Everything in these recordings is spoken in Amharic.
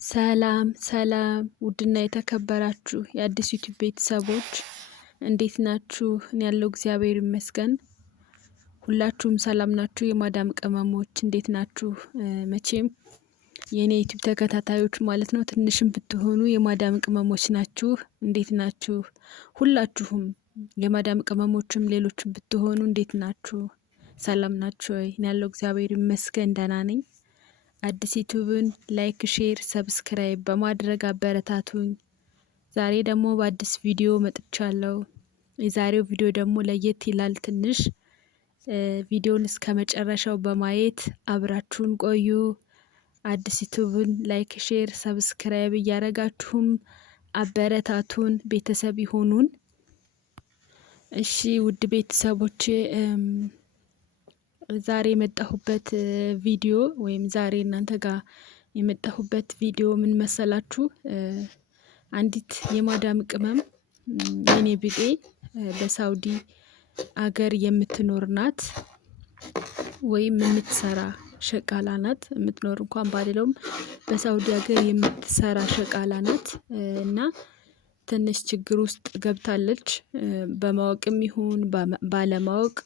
ሰላም ሰላም ውድና የተከበራችሁ የአዲስ ዩቲዩብ ቤተሰቦች እንዴት ናችሁ? እኔ ያለው እግዚአብሔር ይመስገን። ሁላችሁም ሰላም ናችሁ? የማዳም ቅመሞች እንዴት ናችሁ? መቼም የኔ ዩቲዩብ ተከታታዮች ማለት ነው ትንሽም ብትሆኑ የማዳም ቅመሞች ናችሁ። እንዴት ናችሁ? ሁላችሁም የማዳም ቅመሞችም ሌሎችም ብትሆኑ እንዴት ናችሁ? ሰላም ናችሁ ወይ? እኔ ያለው እግዚአብሔር ይመስገን ደህና ነኝ። አዲስ ዩቲዩብን ላይክ፣ ሼር፣ ሰብስክራይብ በማድረግ አበረታቱኝ። ዛሬ ደግሞ በአዲስ ቪዲዮ መጥቻለሁ። የዛሬው ቪዲዮ ደግሞ ለየት ይላል ትንሽ። ቪዲዮን እስከ መጨረሻው በማየት አብራችሁን ቆዩ። አዲስ ዩቲዩብን ላይክ፣ ሼር፣ ሰብስክራይብ እያረጋችሁም አበረታቱን፣ ቤተሰብ ይሆኑን። እሺ ውድ ቤተሰቦቼ ዛሬ የመጣሁበት ቪዲዮ ወይም ዛሬ እናንተ ጋር የመጣሁበት ቪዲዮ ምን መሰላችሁ? አንዲት የማዳም ቅመም የኔ ቢጤ በሳውዲ አገር የምትኖር ናት ወይም የምትሰራ ሸቃላ ናት። የምትኖር እንኳን ባልለውም በሳውዲ ሀገር የምትሰራ ሸቃላ ናት እና ትንሽ ችግር ውስጥ ገብታለች። በማወቅም ይሁን ባለማወቅ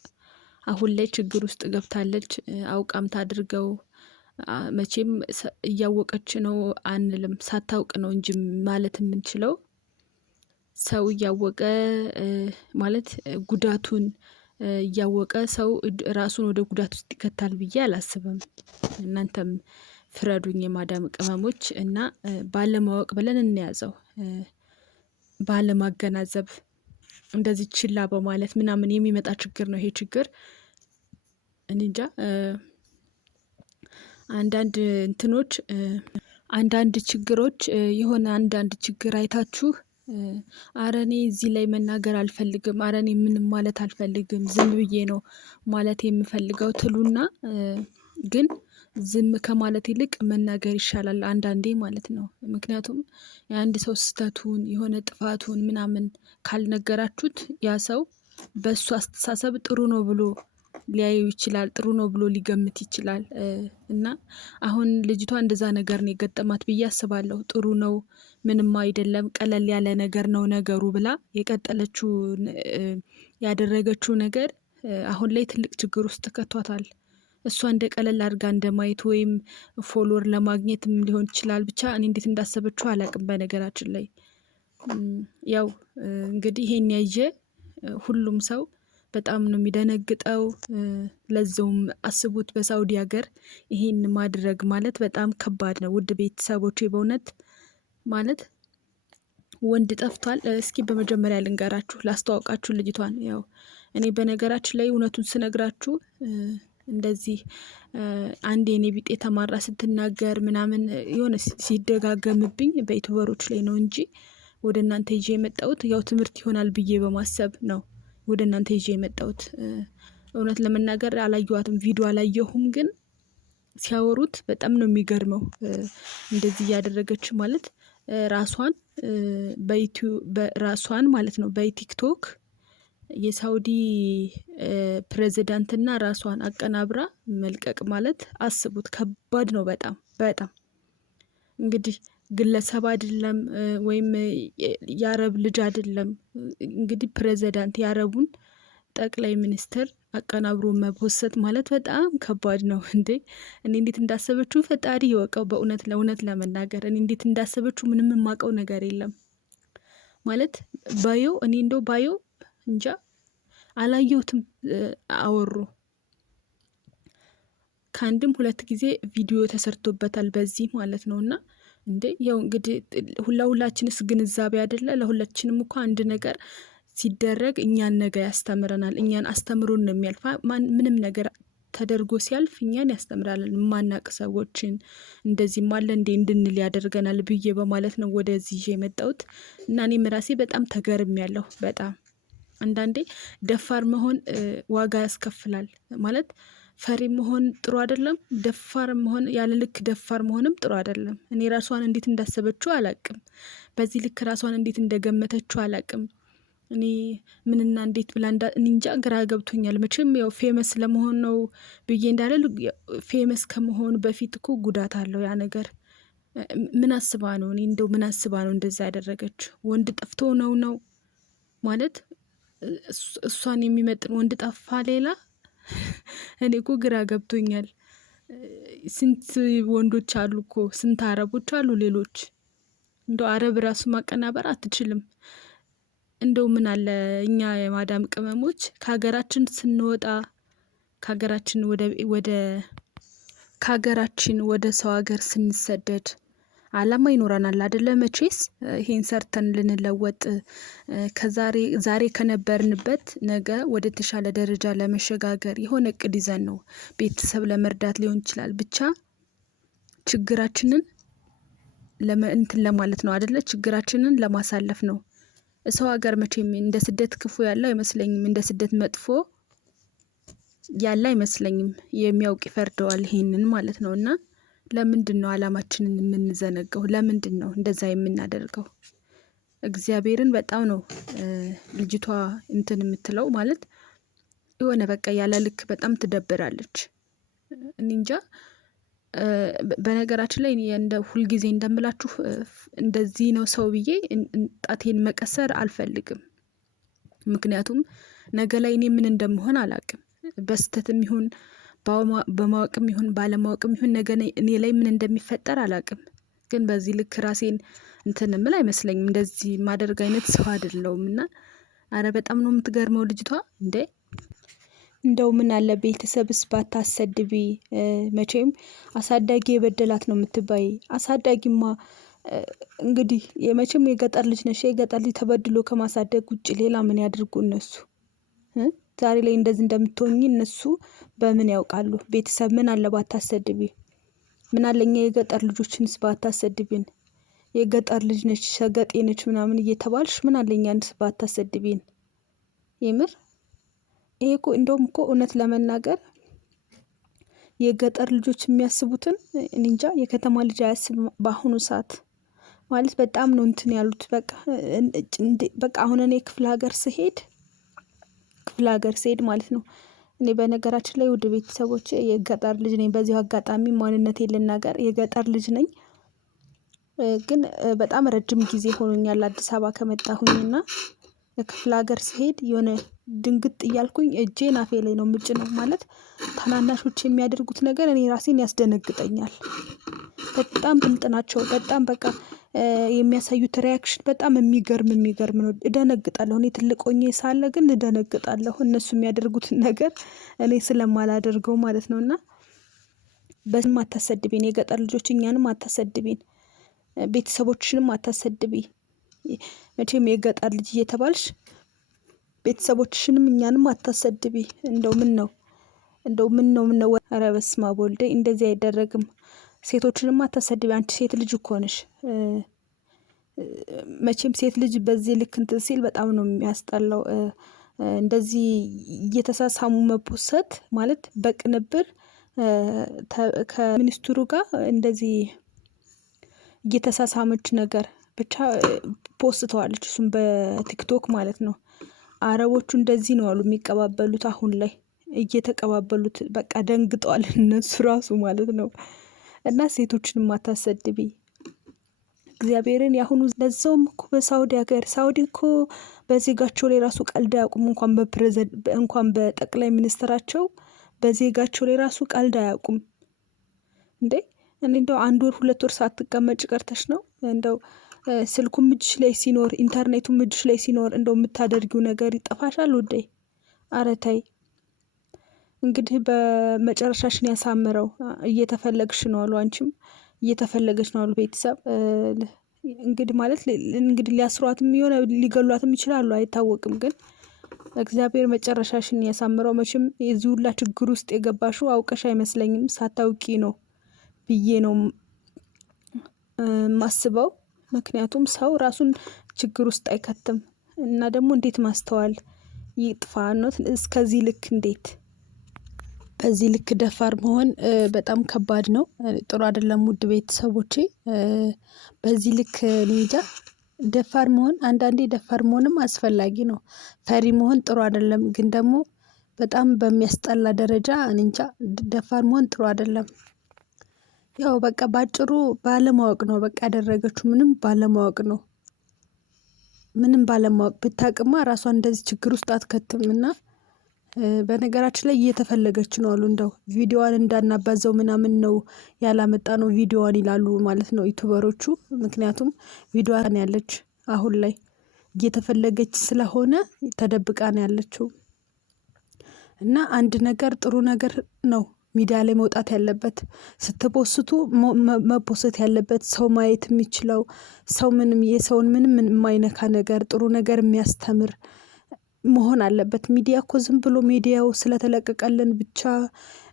አሁን ላይ ችግር ውስጥ ገብታለች። አውቃም ታድርገው መቼም እያወቀች ነው አንልም፣ ሳታውቅ ነው እንጂ ማለት የምንችለው። ሰው እያወቀ ማለት ጉዳቱን እያወቀ ሰው ራሱን ወደ ጉዳት ውስጥ ይከታል ብዬ አላስብም። እናንተም ፍረዱኝ የማዳም ቅመሞች። እና ባለማወቅ ብለን እንያዘው፣ ባለማገናዘብ እንደዚህ ችላ በማለት ምናምን የሚመጣ ችግር ነው ይሄ ችግር። እኔ እንጃ አንዳንድ እንትኖች አንዳንድ ችግሮች የሆነ አንዳንድ ችግር አይታችሁ አረ እኔ እዚህ ላይ መናገር አልፈልግም፣ አረ እኔ ምንም ማለት አልፈልግም፣ ዝም ብዬ ነው ማለት የምፈልገው ትሉና ግን ዝም ከማለት ይልቅ መናገር ይሻላል አንዳንዴ ማለት ነው። ምክንያቱም የአንድ ሰው ስህተቱን የሆነ ጥፋቱን ምናምን ካልነገራችሁት ያ ሰው በእሱ አስተሳሰብ ጥሩ ነው ብሎ ሊያየው ይችላል፣ ጥሩ ነው ብሎ ሊገምት ይችላል። እና አሁን ልጅቷ እንደዛ ነገር ነው የገጠማት ብዬ አስባለሁ። ጥሩ ነው ምንም አይደለም ቀለል ያለ ነገር ነው ነገሩ ብላ የቀጠለችው ያደረገችው ነገር አሁን ላይ ትልቅ ችግር ውስጥ ከቷታል። እሷ እንደ ቀለል አድርጋ እንደማየት ወይም ፎሎወር ለማግኘትም ሊሆን ይችላል። ብቻ እኔ እንዴት እንዳሰበችው አላቅም። በነገራችን ላይ ያው እንግዲህ ይሄን ያየ ሁሉም ሰው በጣም ነው የሚደነግጠው። ለዛውም አስቡት በሳውዲ ሀገር ይሄን ማድረግ ማለት በጣም ከባድ ነው። ውድ ቤተሰቦቼ በእውነት ማለት ወንድ ጠፍቷል። እስኪ በመጀመሪያ ልንገራችሁ፣ ላስተዋውቃችሁ ልጅቷን። ያው እኔ በነገራችን ላይ እውነቱን ስነግራችሁ እንደዚህ አንድ የኔ ቢጤ ተማራ ስትናገር ምናምን የሆነ ሲደጋገምብኝ በዩቲዩበሮች ላይ ነው እንጂ ወደ እናንተ ይዤ የመጣሁት ያው ትምህርት ይሆናል ብዬ በማሰብ ነው ወደ እናንተ ይዤ የመጣሁት። እውነት ለመናገር አላየኋትም፣ ቪዲዮ አላየሁም፣ ግን ሲያወሩት በጣም ነው የሚገርመው። እንደዚህ እያደረገች ማለት ራሷን ራሷን ማለት ነው በቲክቶክ የሳውዲ ፕሬዝዳንትና ራሷን አቀናብራ መልቀቅ ማለት አስቡት፣ ከባድ ነው በጣም በጣም። እንግዲህ ግለሰብ አይደለም ወይም የአረብ ልጅ አይደለም፣ እንግዲህ ፕሬዝዳንት የአረቡን ጠቅላይ ሚኒስትር አቀናብሮ መፖሰት ማለት በጣም ከባድ ነው እንዴ! እኔ እንዴት እንዳሰበችው ፈጣሪ ይወቀው። ለእውነት ለመናገር እኔ እንዴት እንዳሰበችው ምንም የማውቀው ነገር የለም። ማለት ባየው እኔ እንደው ባየው እንጃ አላየሁትም። አወሩ ከአንድም ሁለት ጊዜ ቪዲዮ ተሰርቶበታል በዚህ ማለት ነው። እና እንዴ ያው እንግዲህ ሁላችንስ ግንዛቤ አይደለ? ለሁላችንም እኮ አንድ ነገር ሲደረግ እኛን ነገ ያስተምረናል። እኛን አስተምሮን ነው የሚያልፍ። ምንም ነገር ተደርጎ ሲያልፍ እኛን ያስተምራል። ማናቅ ሰዎችን እንደዚህ ማለ እንዴ እንድንል ያደርገናል ብዬ በማለት ነው ወደዚህ ይዤ የመጣሁት። እና እኔም ራሴ በጣም ተገርሜያለሁ። በጣም አንዳንዴ ደፋር መሆን ዋጋ ያስከፍላል። ማለት ፈሪ መሆን ጥሩ አይደለም፣ ደፋር መሆን ያለ ልክ ደፋር መሆንም ጥሩ አይደለም። እኔ ራሷን እንዴት እንዳሰበችው አላቅም። በዚህ ልክ ራሷን እንዴት እንደገመተችው አላቅም። እኔ ምንና እንዴት ብላ እኔ እንጃ ግራ ገብቶኛል። መቼም ያው ፌመስ ለመሆን ነው ብዬ እንዳለ ፌመስ ከመሆኑ በፊት እኮ ጉዳት አለው ያ ነገር። ምን አስባ ነው? እኔ እንደው ምን አስባ ነው እንደዛ ያደረገችው? ወንድ ጠፍቶ ነው ማለት እሷን የሚመጥን ወንድ ጠፋ ሌላ? እኔ እኮ ግራ ገብቶኛል። ስንት ወንዶች አሉ እኮ፣ ስንት አረቦች አሉ ሌሎች። እንደው አረብ ራሱ ማቀናበር አትችልም። እንደው ምን አለ እኛ የማዳም ቅመሞች ከሀገራችን ስንወጣ ከሀገራችን ወደ ሰው ሀገር ስንሰደድ አላማ ይኖረናል አይደለ? መቼስ ይሄን ሰርተን ልንለወጥ ዛሬ ከነበርንበት ነገ ወደ ተሻለ ደረጃ ለመሸጋገር የሆነ እቅድ ይዘን ነው። ቤተሰብ ለመርዳት ሊሆን ይችላል። ብቻ ችግራችንን እንትን ለማለት ነው አይደለ? ችግራችንን ለማሳለፍ ነው። ሰው ሀገር መቼም እንደ ስደት ክፉ ያለ አይመስለኝም። እንደ ስደት መጥፎ ያለ አይመስለኝም። የሚያውቅ ይፈርደዋል ይሄንን ማለት ነው። እና ለምንድን ነው አላማችንን የምንዘነጋው? ለምንድን ነው እንደዛ የምናደርገው? እግዚአብሔርን በጣም ነው ልጅቷ እንትን የምትለው ማለት የሆነ በቃ ያለ ልክ በጣም ትደብራለች። እኔ እንጃ። በነገራችን ላይ እንደ ሁልጊዜ እንደምላችሁ እንደዚህ ነው ሰው ብዬ ጣቴን መቀሰር አልፈልግም። ምክንያቱም ነገ ላይ እኔ ምን እንደምሆን አላቅም። በስተትም ይሁን በማወቅም ይሁን ባለማወቅም ይሁን ነገ እኔ ላይ ምን እንደሚፈጠር አላቅም። ግን በዚህ ልክ ራሴን እንትን ምል አይመስለኝም። እንደዚህ ማደርግ አይነት ሰው አይደለሁም። እና አረ በጣም ነው የምትገርመው ልጅቷ እንዴ! እንደው ምን አለ ቤተሰብስ ባታሰድቢ። መቼም አሳዳጊ የበደላት ነው የምትባይ። አሳዳጊማ እንግዲህ የመቼም የገጠር ልጅ ነሽ። የገጠር ልጅ ተበድሎ ከማሳደግ ውጭ ሌላ ምን ያድርጉ እነሱ? ዛሬ ላይ እንደዚህ እንደምትሆኚ እነሱ በምን ያውቃሉ? ቤተሰብ ምን አለ ባታሰድቢ። ምን አለ እኛ የገጠር ልጆችንስ ባታሰድቢን። የገጠር ልጅ ነች ሰገጤ ነች ምናምን እየተባልሽ ምን አለ እኛንስ ባታሰድቢን። የምር ይሄ እኮ እንደውም እኮ እውነት ለመናገር የገጠር ልጆች የሚያስቡትን እንጃ የከተማ ልጅ አያስብም። በአሁኑ ሰዓት ማለት በጣም ነው እንትን ያሉት። በቃ አሁን እኔ ክፍለ ሀገር ስሄድ ማለት ነው። እኔ በነገራችን ላይ ውድ ቤተሰቦች የገጠር ልጅ ነኝ። በዚሁ አጋጣሚ ማንነቴን ልናገር፣ የገጠር ልጅ ነኝ። ግን በጣም ረጅም ጊዜ ሆኖኛል አዲስ አበባ ከመጣሁኝና ክፍለ ሀገር ስሄድ የሆነ ድንግጥ እያልኩኝ እጄን አፌ ላይ ነው የምጭነው። ማለት ታናናሾች የሚያደርጉት ነገር እኔ ራሴን ያስደነግጠኛል። በጣም ብልጥ ናቸው። በጣም በቃ የሚያሳዩት ሪያክሽን በጣም የሚገርም ነው። እደነግጣለሁ። እኔ ትልቅ ሆኜ ሳለ ግን እደነግጣለሁ። እነሱ የሚያደርጉትን ነገር እኔ ስለማላደርገው ማለት ነው። እና በስም አታሰድቢን፣ የገጠር ልጆች እኛንም አታሰድቢን፣ ቤተሰቦችንም አታሰድቢ። መቼም የገጠር ልጅ እየተባልሽ ቤተሰቦችሽንም እኛንም አታሰድቢ። እንደው ምን ነው? ኧረ በስመ አብ ወልዴ፣ እንደዚህ አይደረግም። ሴቶችንም አታሰድቢ። አንቺ ሴት ልጅ እኮ ነሽ። መቼም ሴት ልጅ በዚህ ልክ እንትን ሲል በጣም ነው የሚያስጠላው። እንደዚህ እየተሳሳሙ መፖሰት ማለት በቅንብር ከሚኒስትሩ ጋር እንደዚህ እየተሳሳመች ነገር ብቻ ፖስተዋለች። እሱም በቲክቶክ ማለት ነው። አረቦቹ እንደዚህ ነው አሉ የሚቀባበሉት። አሁን ላይ እየተቀባበሉት በቃ ደንግጠዋል እነሱ ራሱ ማለት ነው። እና ሴቶችንም አታሰድቢ እግዚአብሔርን። ያሁኑ ለዛውም እኮ በሳውዲ ሀገር፣ ሳውዲ እኮ በዜጋቸው ላይ ራሱ ቀልድ አያውቁም። እንኳን በጠቅላይ ሚኒስትራቸው በዜጋቸው ላይ ራሱ ቀልድ አያውቁም እንዴ! እኔ እንደው 1 ወር 2 ወር ሳትቀመጭ ቀርተሽ ነው እንደው ስልኩም እጅሽ ላይ ሲኖር ኢንተርኔቱም እጅሽ ላይ ሲኖር እንደው የምታደርጊው ነገር ይጠፋሻል ውዴ። ኧረ ተይ እንግዲህ በመጨረሻሽን ያሳምረው። እየተፈለግሽ ነው አሉ፣ አንቺም እየተፈለገች ነው አሉ ቤተሰብ። እንግዲህ ማለት እንግዲህ ሊያስሯትም የሆነ ሊገሏትም ይችላሉ፣ አይታወቅም። ግን እግዚአብሔር መጨረሻሽን ያሳምረው። መቼም የዚህ ሁላ ችግር ውስጥ የገባሽው አውቀሽ አይመስለኝም፣ ሳታውቂ ነው ብዬ ነው ማስበው። ምክንያቱም ሰው ራሱን ችግር ውስጥ አይከትም። እና ደግሞ እንዴት ማስተዋል ይጥፋ ነው እስከዚህ ልክ እንዴት በዚህ ልክ ደፋር መሆን በጣም ከባድ ነው። ጥሩ አይደለም ውድ ቤተሰቦቼ። በዚህ ልክ እንጃ ደፋር መሆን፣ አንዳንዴ ደፋር መሆንም አስፈላጊ ነው። ፈሪ መሆን ጥሩ አይደለም። ግን ደግሞ በጣም በሚያስጠላ ደረጃ እንጃ ደፋር መሆን ጥሩ አይደለም። ያው በቃ ባጭሩ ባለማወቅ ነው በቃ ያደረገችው ምንም ባለማወቅ ነው። ምንም ባለማወቅ ብታቅማ ራሷን እንደዚህ ችግር ውስጥ አትከትምና። በነገራችን ላይ እየተፈለገች ነው አሉ እንደው ቪዲዮዋን እንዳናባዘው ምናምን ነው ያላመጣ ነው ቪዲዮዋን ይላሉ ማለት ነው ዩቲዩበሮቹ። ምክንያቱም ቪዲዮዋን ያለች አሁን ላይ እየተፈለገች ስለሆነ ተደብቃ ነው ያለችው። እና አንድ ነገር ጥሩ ነገር ነው ሚዲያ ላይ መውጣት ያለበት ስትፖስቱ መፖሰት ያለበት ሰው ማየት የሚችለው ሰው ምንም የሰውን ምንም የማይነካ ነገር ጥሩ ነገር የሚያስተምር መሆን አለበት። ሚዲያ እኮ ዝም ብሎ ሚዲያው ስለተለቀቀልን ብቻ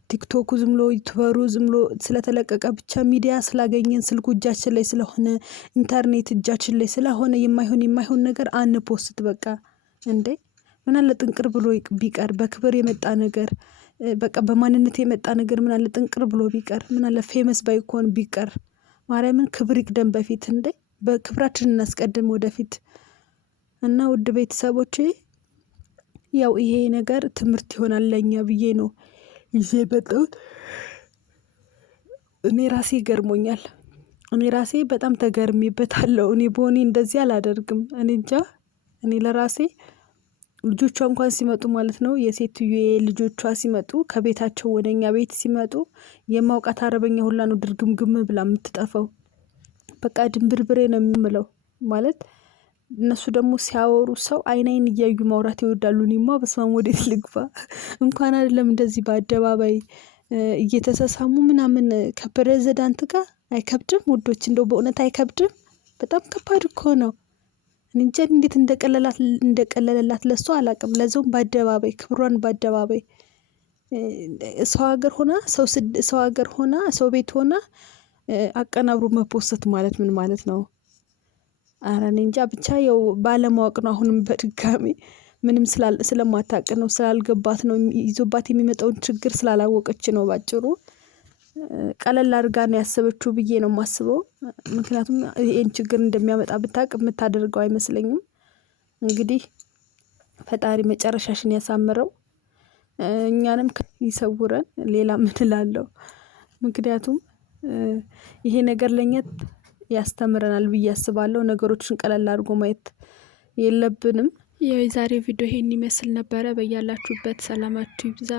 ቲክቶኩ ዝም ብሎ ዩቲዩበሩ ዝም ብሎ ስለተለቀቀ ብቻ ሚዲያ ስላገኘን ስልኩ እጃችን ላይ ስለሆነ ኢንተርኔት እጃችን ላይ ስለሆነ የማይሆን ነገር አንፖስት በቃ እንዴ። ምን አለ ጥንቅር ብሎ ቢቀር በክብር የመጣ ነገር በቃ በማንነት የመጣ ነገር ምን አለ ጥንቅር ብሎ ቢቀር ምን አለ ፌመስ ባይኮን ቢቀር። ማርያምን ክብር ይቅደም በፊት እንዴ በክብራችን እናስቀድም ወደፊት። እና ውድ ቤተሰቦቼ ያው ይሄ ነገር ትምህርት ይሆናል ለኛ ብዬ ነው ይዤ የመጣሁት። እኔ ራሴ ገርሞኛል። እኔ ራሴ በጣም ተገርሜበታለሁ። እኔ በሆኔ እንደዚህ አላደርግም። እኔ እንጃ እኔ ለራሴ ልጆቿ እንኳን ሲመጡ ማለት ነው የሴትዬ ልጆቿ ሲመጡ ከቤታቸው ወደኛ ቤት ሲመጡ የማውቃት አረበኛ ሁላ ነው ድርግምግም ብላ የምትጠፋው። በቃ ድንብርብሬ ነው የምለው ማለት እነሱ ደግሞ ሲያወሩ ሰው አይን እያዩ ማውራት ይወዳሉ። እኔማ በስማም ወዴት ልግባ እንኳን አይደለም እንደዚህ በአደባባይ እየተሳሳሙ ምናምን ከፕሬዝዳንት ጋር አይከብድም ውዶች? እንደው በእውነት አይከብድም? በጣም ከባድ እኮ ነው። እንጃ እንዴት እንደቀለለላት ለሷ አላቅም። ለዛውም በአደባባይ ክብሯን በአደባባይ ሰው ሀገር ሆና ሰው ሀገር ሆና ሰው ቤት ሆና አቀናብሮ መፖሰት ማለት ምን ማለት ነው? ኧረ እኔ እንጃ ብቻ ያው ባለማወቅ ነው። አሁንም በድጋሚ ምንም ስለማታውቅ ነው ስላልገባት ነው ይዞባት የሚመጣውን ችግር ስላላወቀች ነው ባጭሩ። ቀለል አድርጋ ነው ያሰበችው ብዬ ነው የማስበው። ምክንያቱም ይሄን ችግር እንደሚያመጣ ብታውቅ የምታደርገው አይመስለኝም። እንግዲህ ፈጣሪ መጨረሻሽን ያሳምረው፣ እኛንም ይሰውረን። ሌላ ምን እላለሁ? ምክንያቱም ይሄ ነገር ለኛ ያስተምረናል ብዬ አስባለሁ። ነገሮችን ቀለል አድርጎ ማየት የለብንም። ያው የዛሬ ቪዲዮ ይሄን ይመስል ነበረ። በያላችሁበት ሰላማችሁ ይብዛ።